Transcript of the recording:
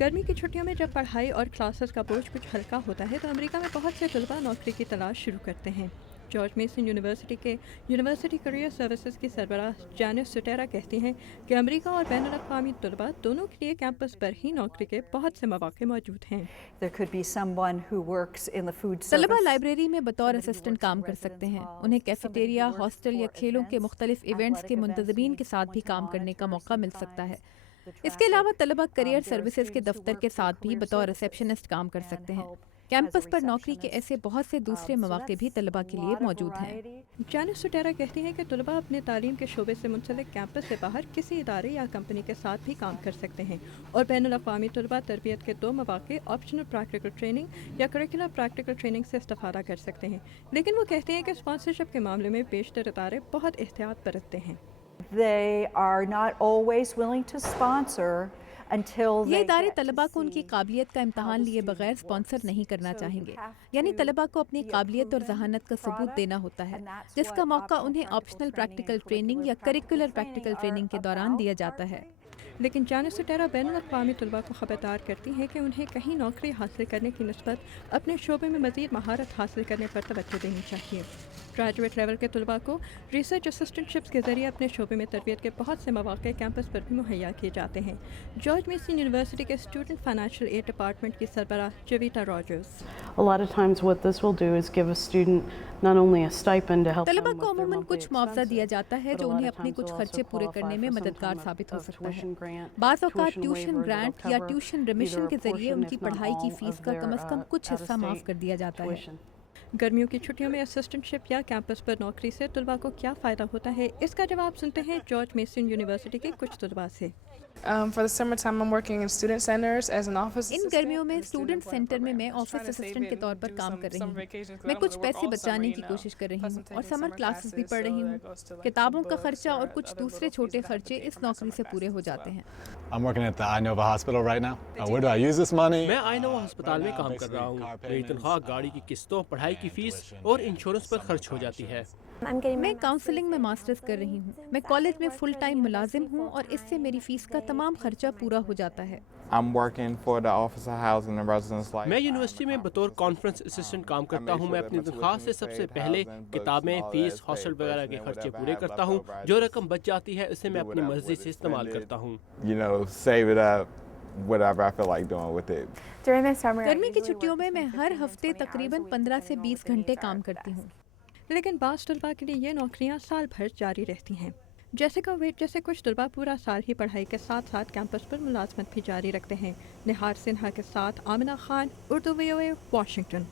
गर्मी की छुट्टियों में जब पढ़ाई और क्लासेस का बोझ कुछ हल्का होता है तो अमेरिका में बहुत से तलबा नौकरी की तलाश शुरू करते हैं। जॉर्ज मेसन यूनिवर्सिटी के यूनिवर्सिटी करियर सर्विसेज की सरबराह जैनिस सुटेरा कहती हैं कि अमेरिका और बैनुल अक़वामी तलबा दोनों के लिए कैंपस पर ही नौकरी के बहुत से मौके मौजूद हैं। There could be someone who works in the food तलबा service. लाइब्रेरी में बतौर असिस्टेंट काम कर सकते हैं। उन्हें कैफेटेरिया, हॉस्टल या खेलों के मुख्तलिफ इवेंट्स के मुंतज़मीन के साथ भी काम करने का मौका मिल सकता है। इसके अलावा तलबा करियर सर्विसेज के दफ्तर के साथ भी बतौर रिसेप्शनिस्ट काम कर सकते हैं। कैंपस पर नौकरी के ऐसे बहुत से दूसरे मौके भी तलबा के लिए मौजूद हैं। जैनिस सुटेरा कहती हैं कि तलबा अपने तालीम के शोबे से मुंसलिक कैंपस से बाहर किसी इदारे या कंपनी के साथ भी काम कर सकते हैं और बैनुल अक़वामी तलबा तरबियत के 2 मौके ऑप्शनल प्रैक्टिकल ट्रेनिंग या करिकुलर प्रैक्टिकल ट्रेनिंग से इस्तेफादा कर सकते हैं। लेकिन वो कहते हैं कि स्पॉन्सरशिप के मामले में बेशतर इदारे बहुत एहतियात बरतते हैं। They are not always willing to sponsor until ये they इदारे get to तलबा को उनकी see काबिलियत का इम्तहान लिए बगैर स्पॉन्सर नहीं करना चाहेंगे। यानी तलबा को अपनी काबिलियत और जहानत का सबूत देना होता है, जिसका मौका उन्हें ऑप्शनल प्रैक्टिकल ट्रेनिंग या करिकुलर प्रैक्टिकल ट्रेनिंग के दौरान दिया जाता है। लेकिन जैनिस सुटेरा बैनुल अक़वामी तलबा को खबरदार करती हैं कि उन्हें कहीं नौकरी हासिल करने की निस्बत अपने शोबे में मज़ीद महारत हासिल करने पर तवज्जो देनी चाहिए। ग्रेजुएट लेवल के तलबा को रिसर्च असिस्टेंटशिप्स के ज़रिए अपने शोबे में तरबियत के बहुत से मौके कैंपस पर भी मुहैया किए जाते हैं। जॉर्ज मेसन यूनिवर्सिटी के स्टूडेंट फाइनेंशियल एड डिपार्टमेंट की सरबराह जवीता Rogers. A lot of times what this will do is give a student not only a stipend to help तलबा them को with their अमूमन monthly कुछ मुआवजा दिया expenses, जाता है but a जो lot उन्हें of अपने times कुछ they'll खर्चे also पूरे qualify करने for में some मददगार form साबित हो of सकता है। tuition grant, बाज़ औक़ात tuition tuition waiver grant that'll या cover tuition either remission a के ज़रिए portion, उनकी if not पढ़ाई की all, फ़ीस of का their कम से कम कुछ हिस्सा माफ़ out-of-state कर दिया जाता है। tuition. गर्मियों की छुट्टियों में असिस्टेंटशिप या कैंपस पर नौकरी से तलबा को क्या फ़ायदा होता है, इसका जवाब सुनते हैं जॉर्ज मेसन यूनिवर्सिटी के कुछ तलबा से। For the summertime, I'm working in student centers as an office in assistant. गर्मियों में स्टूडेंट सेंटर में मैं ऑफिस असिस्टेंट के तौर पर काम कर रही हूँ। मैं कुछ पैसे बचाने की कोशिश कर रही हूँ और समर क्लासेस भी पढ़ रही हूँ। किताबों का खर्चा और कुछ दूसरे छोटे खर्चे इस नौकरी से पूरे हो जाते हैं। I'm working at the Inova Hospital right now. Where do I use this money? मैं आइनोवा अस्पताल में काम कर रहा हूँ। मेरी तनख्वाह गाड़ी की किस्तों, पढ़ाई की फीस और इंश्योरेंस पर खर्च हो जाती है। मैं काउंसलिंग में मास्टर्स कर रही हूँ। मैं कॉलेज में फुल टाइम मुलाजिम हूँ और इससे मेरी फीस का तमाम खर्चा पूरा हो जाता है। I'm working for the Office of Housing and Residence Life. मैं यूनिवर्सिटी में बतौर कॉन्फ्रेंस असिस्टेंट काम करता हूँ। मैं अपनी तनख्वाह से सबसे पहले किताबें, फीस, हॉस्टल वगैरह के खर्चे पूरे करता हूँ। जो रकम बच जाती है उसे मैं अपनी मर्जी से इस्तेमाल करता हूँ। You know, save it up, whatever I feel like doing with it. गर्मी की छुट्टियों में मैं हर हफ्ते तकरीबन 15 से 20 घंटे काम करती हूँ। लेकिन बाज़ तलबा के लिए ये नौकरियां साल भर जारी रहती हैं। जैसे कुछ तलबा पूरा साल ही पढ़ाई के साथ साथ कैंपस पर मुलाजमत भी जारी रखते हैं। निहार सिन्हा के साथ आमिना खान, उर्दू VOA, वाशिंगटन।